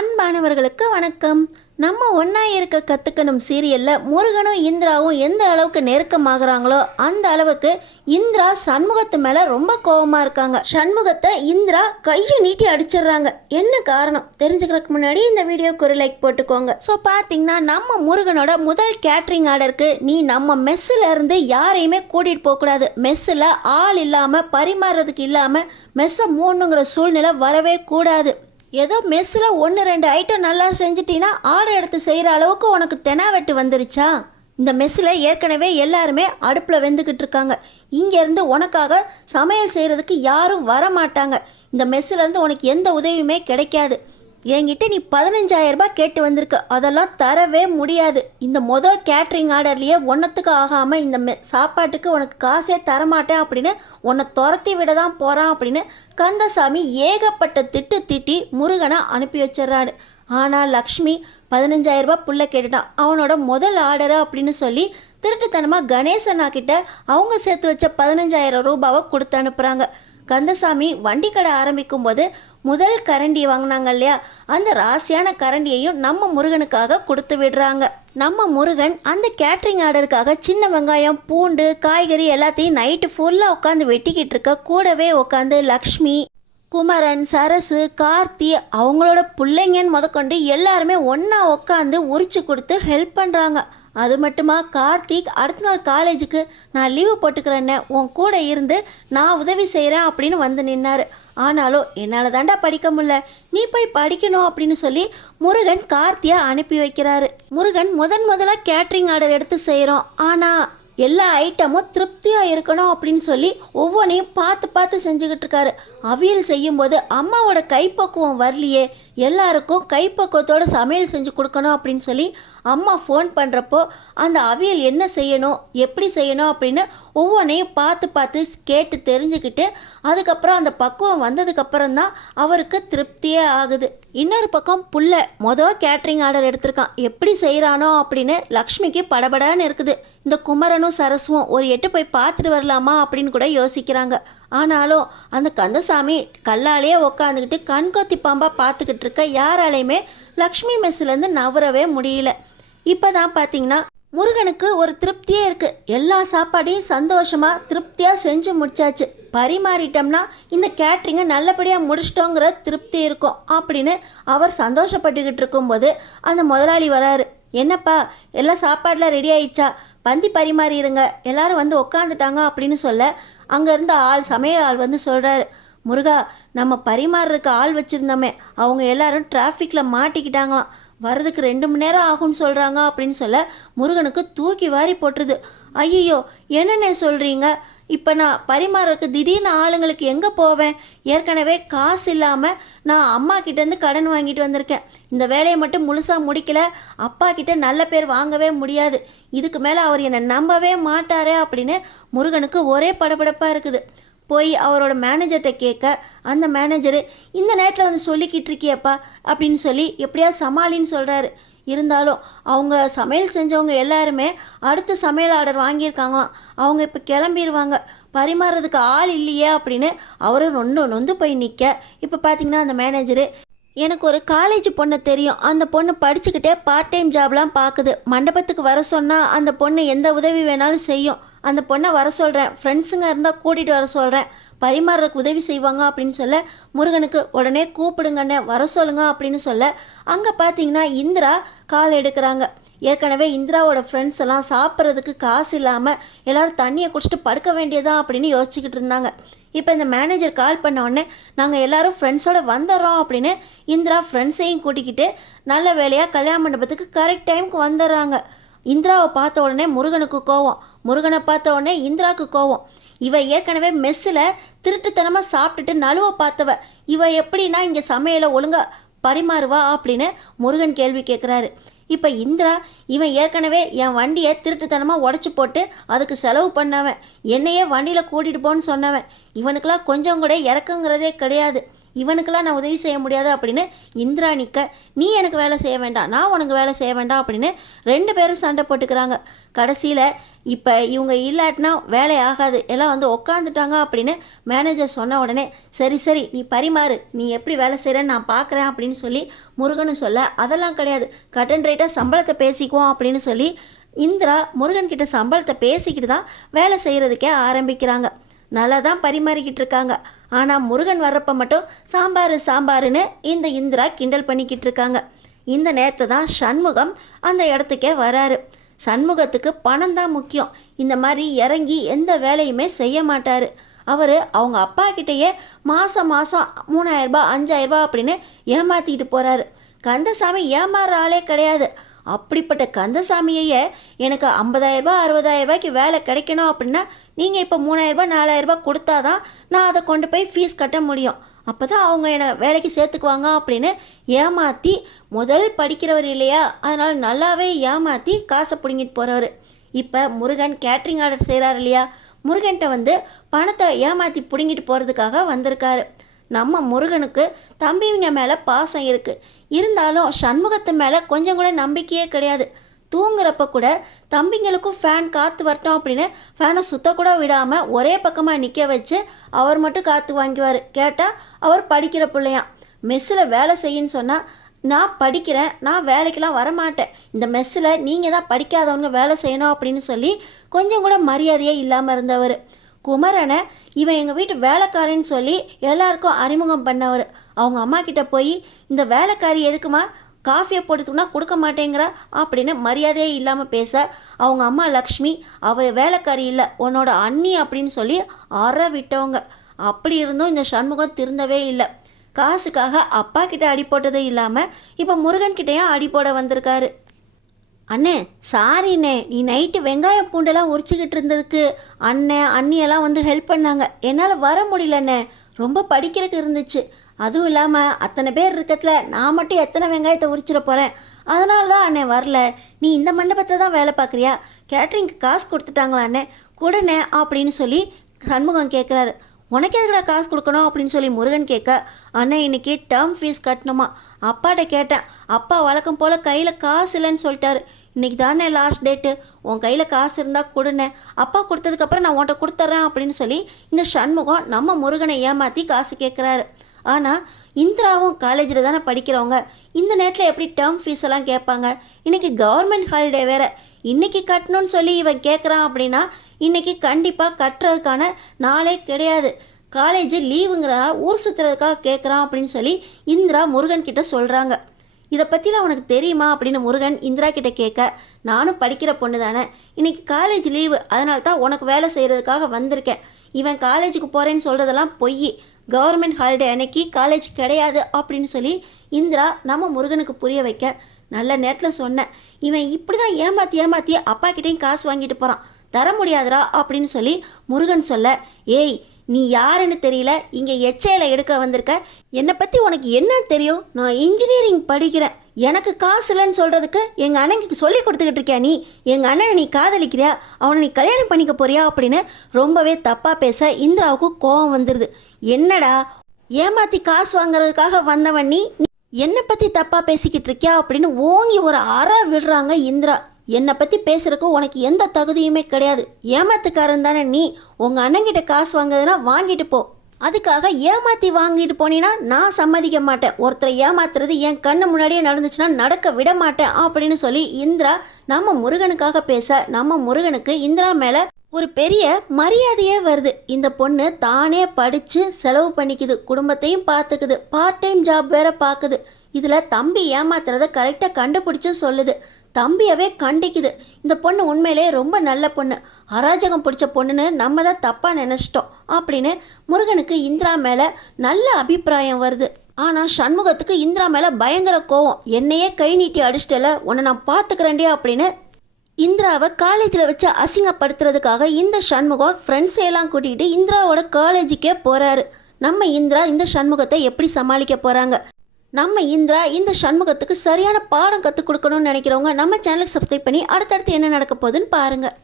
அன்பானவர்களுக்கு வணக்கம். நம்ம ஒன்றா இருக்க கற்றுக்கணும் சீரியலில் முருகனும் இந்திராவும் எந்த அளவுக்கு நெருக்கமாகறாங்களோ அந்த அளவுக்கு இந்திரா சண்முகத்து மேலே ரொம்ப கோபமாக இருக்காங்க. சண்முகத்தை இந்திரா கையை நீட்டி அடிச்சிடுறாங்க. என்ன காரணம் தெரிஞ்சுக்கிறதுக்கு முன்னாடி இந்த வீடியோக்கு ஒரு லைக் போட்டுக்கோங்க. ஸோ பார்த்தீங்கன்னா நம்ம முருகனோட முதல் கேட்ரிங் ஆர்டருக்கு நீ நம்ம மெஸ்ஸில் இருந்து யாரையுமே கூட்டிகிட்டு போகக்கூடாது, மெஸ்ஸில் ஆள் இல்லாமல் பரிமாறுறதுக்கு இல்லாமல் மெஸ்ஸை மூணுங்கிற சூழ்நிலை வரவே கூடாது. ஏதோ மெஸ்ஸில் 1-2 ஐட்டம் நல்லா செஞ்சிட்டின்னா ஆர்டர் எடுத்து செய்கிற அளவுக்கு உனக்கு தெனாவெட்டு வந்துருச்சா? இந்த மெஸ்ஸில் ஏற்கனவே எல்லாருமே அடுப்பில் வெந்துக்கிட்டு இருக்காங்க. இங்கேருந்து உனக்காக சமையல் செய்கிறதுக்கு யாரும் வரமாட்டாங்க. இந்த மெஸ்ஸிலேருந்து உனக்கு எந்த உதவியுமே கிடைக்காது. என்கிட்ட நீ 15,000 ரூபாய் கேட்டு வந்திருக்க, அதெல்லாம் தரவே முடியாது. இந்த முதல் கேட்ரிங் ஆர்டர்லேயே ஒன்றத்துக்கு ஆகாமல் இந்த சாப்பாட்டுக்கு உனக்கு காசே தரமாட்டேன் அப்படின்னு உன்னை துரத்தி விட தான் போகிறான் அப்படின்னு கந்தசாமி ஏகப்பட்ட திட்டு திட்டி முருகனை அனுப்பி வச்சிட்றாரு. ஆனால் லக்ஷ்மி 15,000 ரூபாய் புள்ள கேட்டுட்டான், அவனோட முதல் ஆர்டரு அப்படின்னு சொல்லி திருட்டுத்தனமாக கணேசனா கிட்ட அவங்க சேர்த்து வச்ச 15,000 ரூபாவை கொடுத்து அனுப்புகிறாங்க. கந்தசாமி வண்டி கடை ஆரம்பிக்கும் போது முதல் கரண்டி வாங்கினாங்க இல்லையா, அந்த ராசியான கரண்டியையும் நம்ம முருகனுக்காக கொடுத்து விடுறாங்க. நம்ம முருகன் அந்த கேட்ரிங் ஆர்டருக்காக சின்ன வெங்காயம், பூண்டு, காய்கறி எல்லாத்தையும் நைட்டு ஃபுல்லாக உட்காந்து வெட்டிக்கிட்டு இருக்க, கூடவே உட்காந்து லக்ஷ்மி, குமரன், சரசு, கார்த்தி அவங்களோட பிள்ளைங்கன்னு முதற்கொண்டு எல்லாருமே ஒன்றா உட்காந்து உரிச்சு கொடுத்து ஹெல்ப் பண்ணுறாங்க. அது மட்டுமா, கார்த்திக் அடுத்த நாள் காலேஜுக்கு நான் லீவு போட்டுக்கிறேன்னே, உன் கூட இருந்து நான் உதவி செய்கிறேன் அப்படின்னு வந்து நின்னார். ஆனாலும் என்னால் தாண்டா படிக்க முடியல, நீ போய் படிக்கணும் அப்படின்னு சொல்லி முருகன் கார்த்தியை அனுப்பி வைக்கிறாரு. முருகன் முதலாக கேட்ரிங் ஆர்டர் எடுத்து செய்கிறோம், ஆனால் எல்லா ஐட்டமும் திருப்தியாக இருக்கணும் அப்படின்னு சொல்லி ஒவ்வொன்றையும் பார்த்து செஞ்சுக்கிட்டு இருக்காரு. அவியல் செய்யும்போது அம்மாவோட கைப்பக்குவம் வரலையே, எல்லாருக்கும் கைப்பக்குவத்தோடு சமையல் செஞ்சு கொடுக்கணும் அப்படின்னு சொல்லி அம்மா ஃபோன் பண்ணுறப்போ அந்த அவியல் என்ன செய்யணும், எப்படி செய்யணும் அப்படின்னு ஒவ்வொன்றையும் பார்த்து கேட்டு தெரிஞ்சுக்கிட்டு அதுக்கப்புறம் அந்த பக்குவம் வந்ததுக்கப்புறம் தான் அவருக்கு திருப்தியே ஆகுது. இன்னொரு பக்கம் புள்ள கேட்ரிங் ஆர்டர் எடுத்திருக்கான், எப்படி செய்கிறானோ அப்படின்னு லக்ஷ்மிக்கு படபடான்னு இருக்குது. இந்த குமரனும் சரசுவும் ஒரு எட்டு போய் பார்த்துட்டு வரலாமா அப்படின்னு கூட யோசிக்கிறாங்க. ஆனாலும் அந்த கந்தசாமி கல்லாலேயே உக்காந்துக்கிட்டு கண்கொத்தி பாம்பாக பார்த்துக்கிட்டு இருக்க யாராலையுமே லக்ஷ்மி மெஸ்ஸிலேருந்து நவரவே முடியல. இப்போ தான் பார்த்தீங்கன்னா முருகனுக்கு ஒரு திருப்தியே இருக்குது. எல்லா சாப்பாடையும் சந்தோஷமாக திருப்தியாக செஞ்சு முடிச்சாச்சு, பரிமாறிட்டோம்னா இந்த கேட்ரிங்கை நல்லபடியாக முடிச்சிட்டோங்கிற திருப்தி இருக்கும் அப்படின்னு அவர் சந்தோஷப்பட்டுக்கிட்டு இருக்கும்போது அந்த முதலாளி வராரு. என்னப்பா எல்லாம் சாப்பாடெலாம் ரெடி ஆயிடுச்சா, பந்தி பரிமாறிடுங்க, எல்லாரும் வந்து உக்காந்துட்டாங்க அப்படின்னு சொல்ல அங்கே இருந்த சமையல் ஆள் வந்து சொல்கிறாரு, முருகா நம்ம பரிமாறுறதுக்கு ஆள் வச்சுருந்தோமே அவங்க எல்லாரும் டிராஃபிக்கில் மாட்டிக்கிட்டாங்களாம், வர்றதுக்கு 2 மணி நேரம் ஆகும்னு சொல்கிறாங்க அப்படின்னு சொல்ல முருகனுக்கு தூக்கி வாரி போட்டுருது. ஐயோ என்னென்ன சொல்கிறீங்க, இப்போ நான் பரிமாறதுக்கு திடீர்னு ஆளுங்களுக்கு எங்கே போவேன், ஏற்கனவே காசு இல்லாமல் நான் அம்மா கிட்டேருந்து கடன் வாங்கிட்டு வந்திருக்கேன், இந்த வேலையை மட்டும் முழுசாக முடிக்கல அப்பா கிட்ட நல்ல பேர் வாங்கவே முடியாது, இதுக்கு மேலே அவர் என்னை நம்பவே மாட்டாரே அப்படின்னு முருகனுக்கு ஒரே படபடப்பாக இருக்குது. போய் அவரோட மேனேஜர்கிட்ட கேட்க அந்த மேனேஜரு இந்த நேரத்தில் வந்து சொல்லிக்கிட்டு இருக்கியப்பா அப்படின்னு சொல்லி எப்படியா சமாளின்னு சொல்கிறாரு. இருந்தாலும் அவங்க சமையல் செஞ்சவங்க எல்லாருமே அடுத்த சமையல் ஆர்டர் வாங்கியிருக்காங்களாம், அவங்க இப்போ கிளம்பிடுவாங்க, பரிமாறுறதுக்கு ஆள் இல்லையே அப்படின்னு அவரு நொந்து போய் நிற்க. இப்போ பார்த்தீங்கன்னா அந்த மேனேஜரு, எனக்கு ஒரு காலேஜ் பொண்ணு தெரியும், அந்த பொண்ணு படிச்சுக்கிட்டே பார்ட் டைம் ஜாப்லாம் பார்க்குது, மண்டபத்துக்கு வர சொன்னால் அந்த பொண்ணு எந்த உதவி வேணாலும் செய்யும், அந்த பொண்ணை வர சொல்கிறேன், ஃப்ரெண்ட்ஸுங்க இருந்தால் கூட்டிகிட்டு வர சொல்கிறேன், பரிமாறுறதுக்கு உதவி செய்வாங்க அப்படின்னு சொல்ல முருகனுக்கு உடனே கூப்பிடுங்கண்ணே வர சொல்லுங்க அப்படின்னு சொல்ல அங்கே பார்த்தீங்கன்னா இந்திரா கால் எடுக்கிறாங்க. ஏற்கனவே இந்திராவோட ஃப்ரெண்ட்ஸ் எல்லாம் சாப்பிட்றதுக்கு காசு இல்லாமல் எல்லோரும் தண்ணியை குடிச்சிட்டு படுக்க வேண்டியதா அப்படின்னு யோசிச்சுக்கிட்டு இருந்தாங்க. இப்போ இந்த மேனேஜர் கால் பண்ண உடனே நாங்கள் எல்லோரும் ஃப்ரெண்ட்ஸோடு வந்துடுறோம் அப்படின்னு இந்திரா ஃப்ரெண்ட்ஸையும் கூட்டிக்கிட்டு நல்ல வேலையாக கல்யாண மண்டபத்துக்கு கரெக்ட் டைமுக்கு வந்துடுறாங்க. இந்திராவை பார்த்த உடனே முருகனுக்கு கோவம், முருகனை பார்த்த உடனே இந்திராவுக்கு கோவம். இவ ஏற்கனவே மெஸ்ஸில் திருட்டுத்தனமாக சாப்பிட்டுட்டு நழுவ பார்த்தவ, இவ எப்படின்னா இங்கே சமையலை ஒழுங்காக பரிமாறுவா அப்படின்னு முருகன் கேள்வி கேட்குறாரு. இப்போ இந்திரா, இவன் ஏற்கனவே என் வண்டியை திருட்டுத்தனமாக உடச்சி போட்டு அதுக்கு செலவு பண்ணவன், என்னையே வண்டியில் கூட்டிகிட்டு போன்னு சொன்னவன், இவனுக்கெல்லாம் கொஞ்சம் கூட இறக்குங்கிறதே கிடையாது, இவனுக்கெல்லாம் நான் உதவி செய்ய முடியாது அப்படின்னு இந்திரா நிற்க, நீ எனக்கு வேலை செய்ய வேண்டாம், நான் உனக்கு வேலை செய்ய வேண்டாம் அப்படின்னு 2 பேரும் சண்டை போட்டுக்கிறாங்க. கடைசியில் இப்போ இவங்க இல்லாட்டினா வேலை ஆகாது, எல்லாம் வந்து உக்காந்துட்டாங்க அப்படின்னு மேனேஜர் சொன்ன உடனே, சரி சரி நீ பரிமாறு, நீ எப்படி வேலை செய்கிறேன்னு நான் பார்க்குறேன் அப்படின்னு சொல்லி முருகனும் சொல்ல, அதெல்லாம் கிடையாது, கட் அண்ட் ரைட்டாக சம்பளத்தை பேசிக்குவோம் அப்படின்னு சொல்லி இந்திரா முருகன்கிட்ட சம்பளத்தை பேசிக்கிட்டு தான் வேலை செய்கிறதுக்கே ஆரம்பிக்கிறாங்க. நல்லா தான் பரிமாறிக்கிட்டு இருக்காங்க. ஆனால் முருகன் வர்றப்ப மட்டும் சாம்பார் சாம்பாருன்னு இந்த இந்திரா கிண்டல் பண்ணிக்கிட்டு இருக்காங்க. இந்த நேரத்தில் தான் சண்முகம் அந்த இடத்துக்கே வராரு. சண்முகத்துக்கு பணம் தான் முக்கியம். இந்த மாதிரி இறங்கி எந்த வேலையுமே செய்ய மாட்டார். அவர் அவங்க அப்பா கிட்டேயே மாதம் 3000 ரூபாய் 5000 ரூபாய் அப்படின்னு ஏமாற்றிக்கிட்டு போகிறாரு. கந்தசாமி ஏமாறுற ஆளே கிடையாது. அப்படிப்பட்ட கந்தசாமியையே எனக்கு 50000 ரூபாய் 60000 ரூபாய்க்கு வேலை கிடைக்கணும் அப்படின்னா நீங்கள் இப்போ 3000 ரூபாய் 4000 ரூபாய் கொடுத்தாதான் நான் அதை கொண்டு போய் ஃபீஸ் கட்ட முடியும், அப்போ தான் அவங்க என்னை வேலைக்கு சேர்த்துக்குவாங்க அப்படின்னு ஏமாற்றி, முதல் படிக்கிறவர் இல்லையா, அதனால் நல்லாவே ஏமாற்றி காசை பிடுங்கிட்டு போகிறவர். இப்போ முருகன் கேட்ரிங் ஆர்டர் செய்கிறார் இல்லையா, முருகன்கிட்ட வந்து பணத்தை ஏமாற்றி பிடுங்கிட்டு போகிறதுக்காக வந்திருக்காரு. நம்ம முருகனுக்கு தம்பிங்க மேலே பாசம் இருக்குது. இருந்தாலும் சண்முகத்து மேலே கொஞ்சம் கூட நம்பிக்கையே கிடையாது. தூங்குறப்ப கூட தம்பிங்களுக்கும் ஃபேன் காற்று வரட்டும் அப்படின்னு ஃபேனை சுத்தக்கூட விடாமல் ஒரே பக்கமாக நிற்க வச்சு அவர் மட்டும் காற்று வாங்குவார். கேட்டால் அவர் படிக்கிற பிள்ளையாம். மெஸ்ஸில் வேலை செய்யுன்னு சொன்னால், நான் படிக்கிறேன், நான் வேலைக்கெலாம் வரமாட்டேன், இந்த மெஸ்ஸில் நீங்கள் தான் படிக்காதவங்க வேலை செய்யணும் அப்படின்னு சொல்லி கொஞ்சம் கூட மரியாதையே இல்லாமல் இருந்தவர். குமரனை இவன் எங்கள் வீட்டு வேலைக்காரின்னு சொல்லி எல்லாருக்கும் அறிமுகம் பண்ணவர். அவங்க அம்மா கிட்ட போய், இந்த வேலைக்காரி எதுக்குமா காஃபியை போட்டுனா கொடுக்க மாட்டேங்கிறா அப்படின்னு மரியாதையே இல்லாமல் பேச, அவங்க அம்மா லக்ஷ்மி அவள் வேலைக்காரி இல்லை, உன்னோட அண்ணி அப்படின்னு சொல்லி விட்டவங்க. அப்படி இருந்தும் இந்த சண்முகம் திருந்தவே இல்லை. காசுக்காக அப்பா கிட்ட அடி போட்டதும் இல்லாமல் இப்போ முருகன்கிட்டையும் அடி போட வந்திருக்காரு. அண்ணே சாரிண்ணே, நீ நைட்டு வெங்காயம் பூண்டெல்லாம் உரிச்சிக்கிட்டு இருந்ததுக்கு அண்ணன் அண்ணியெல்லாம் வந்து ஹெல்ப் பண்ணாங்க, என்னால் வர முடியலண்ணே, ரொம்ப படிக்கிறதுக்கு இருந்துச்சு, அதுவும் இல்லாமல் அத்தனை பேர் இருக்கிறதுல நான் மட்டும் எத்தனை வெங்காயத்தை உரிச்சிட போகிறேன், அதனால தான் அண்ணே வரல. நீ இந்த மண்டபத்தில் தான் வேலை பார்க்குறியா, கேட்ரிங்க்கு காசு கொடுத்துட்டாங்களா அண்ணே, கொடுண்ணே அப்படின்னு சொல்லி சண்முகம் கேட்குறாரு. உனக்கு எதுக்குடா காசு கொடுக்கணும் அப்படின்னு சொல்லி முருகன் கேட்க, அண்ணன் இன்றைக்கி டேர்ம் ஃபீஸ் கட்டணுமா, அப்பாட்ட கேட்டேன், அப்பா வழக்கம் போல் கையில் காசு இல்லைன்னு சொல்லிட்டாரு, இன்றைக்கி தானே லாஸ்ட் டேட்டு, உன் கையில் காசு இருந்தால் கொடுண்ணே, அப்பா கொடுத்ததுக்கப்புறம் நான் உன்ட்ட கொடுத்துட்றேன் அப்படின்னு சொல்லி இந்த சண்முகம் நம்ம முருகனை ஏமாற்றி காசு கேட்குறாரு. ஆனால் இந்திராவும் காலேஜில் தானே படிக்கிறவங்க, இந்த நேரத்தில் எப்படி டேர்ம் ஃபீஸ் எல்லாம் கேட்பாங்க, இன்றைக்கி கவர்மெண்ட் ஹாலிடே வேறு, இன்றைக்கி கட்டணும்னு சொல்லி இவன் கேட்குறான் அப்படின்னா இன்றைக்கி கண்டிப்பாக கட்டுறதுக்கான நாளே கிடையாது, காலேஜ் லீவுங்கிறதுனால ஊர் சுற்றுறதுக்காக கேட்குறான் அப்படின்னு சொல்லி இந்திரா முருகன் கிட்ட சொல்கிறாங்க. இதை பற்றிலாம் உனக்கு தெரியுமா அப்படின்னு முருகன் இந்திரா கிட்ட கேட்க, நானும் படிக்கிற பொண்ணு தானே, இன்றைக்கி காலேஜ் லீவு, அதனால தான் உனக்கு வேலை செய்கிறதுக்காக வந்திருக்கேன், இவன் காலேஜுக்கு போகிறேன்னு சொல்கிறதெல்லாம் பொய், கவர்மெண்ட் ஹாலிடே அன்னைக்கு காலேஜ் கிடையாது அப்படின்னு சொல்லி இந்திரா நம்ம முருகனுக்கு புரிய வைக்க, நல்ல நேரத்தில் சொன்னேன், இவன் இப்படி தான் ஏமாற்றி அப்பா கிட்டேயும் காசு வாங்கிட்டு போகிறான், தர முடியாதுரா அப்படின்னு சொல்லி முருகன் சொல்ல, ஏய் நீ யாருன்னு தெரியல, இங்கே எச்சையில் எடுக்க வந்திருக்க, என்னை பற்றி உனக்கு என்ன தெரியும், நான் இன்ஜினியரிங் படிக்கிறேன், எனக்கு காசு இல்லைன்னு சொல்கிறதுக்கு எங்கள் அண்ணனுக்கு சொல்லி கொடுத்துக்கிட்டு இருக்கியா, நீ எங்கள் அண்ணனை நீ காதலிக்கிறியா, அவனை நீ கல்யாணம் பண்ணிக்க போறியா அப்படின்னு ரொம்பவே தப்பாக பேச இந்திராவுக்கு கோபம் வந்துடுது. என்னடா ஏமாற்றி காசு வாங்குறதுக்காக வந்தவன் நீ என்னை பற்றி தப்பாக பேசிக்கிட்டு இருக்கியா அப்படின்னு ஓங்கி ஒரு விடுறாங்க இந்திரா. என்னை பற்றி பேசுகிறக்கு உனக்கு எந்த தகுதியுமே கிடையாது, ஏமாத்துக்காரன் தானே நீ, உங்கள் அண்ணங்கிட்ட காசு வாங்குறதுனா வாங்கிட்டு போ, அதுக்காக ஏமாற்றி வாங்கிட்டு போனீன்னா நான் சம்மதிக்க மாட்டேன், ஒருத்தரை ஏமாத்துறது என் கண்ணு முன்னாடியே நடந்துச்சுன்னா நடக்க விட மாட்டேன் அப்படின்னு சொல்லி இந்திரா நம்ம முருகனுக்காக பேச, நம்ம முருகனுக்கு இந்திரா மேலே ஒரு பெரிய மரியாதையே வருது. இந்த பொண்ணு தானே படித்து செலவு பண்ணிக்குது, குடும்பத்தையும் பார்த்துக்குது, பார்ட் டைம் ஜாப் வேற பார்க்குது, இதில் தம்பி ஏமாத்துறத கரெக்டாக கண்டுபிடிச்சு சொல்லுது, தம்பியவே கண்டிக்குது. இந்த பொண்ணு உண்மையிலே ரொம்ப நல்ல பொண்ணு, அராஜகம் பிடிச்ச பொண்ணுன்னு நம்ம தான் தப்பாக நினச்சிட்டோம் அப்படின்னு முருகனுக்கு இந்திரா மேலே நல்ல அபிப்பிராயம் வருது. ஆனால் சண்முகத்துக்கு இந்திரா மேலே பயங்கர கோவம், என்னையே கை நீட்டி அடிச்சிட்டல, உன்னை நான் பார்த்துக்கிறேன்டே அப்படின்னு இந்திராவை காலேஜில் வச்சு அசிங்கப்படுத்துறதுக்காக இந்த சண்முகம் ஃப்ரெண்ட்ஸையெல்லாம் கூட்டிகிட்டு இந்திராவோட காலேஜுக்கே போகிறாரு. நம்ம இந்திரா இந்த சண்முகத்தை எப்படி சமாளிக்க போகிறாங்க, நம்ம இந்திரா இந்த சண்முகத்துக்கு சரியான பாடம் கற்றுக் கொடுக்கணும்னு நினைக்கிறவங்க நம்ம சேனலுக்கு சப்ஸ்கிரைப் பண்ணி அடுத்தடுத்து என்ன நடக்க போகுதுன்னு பாருங்கள்.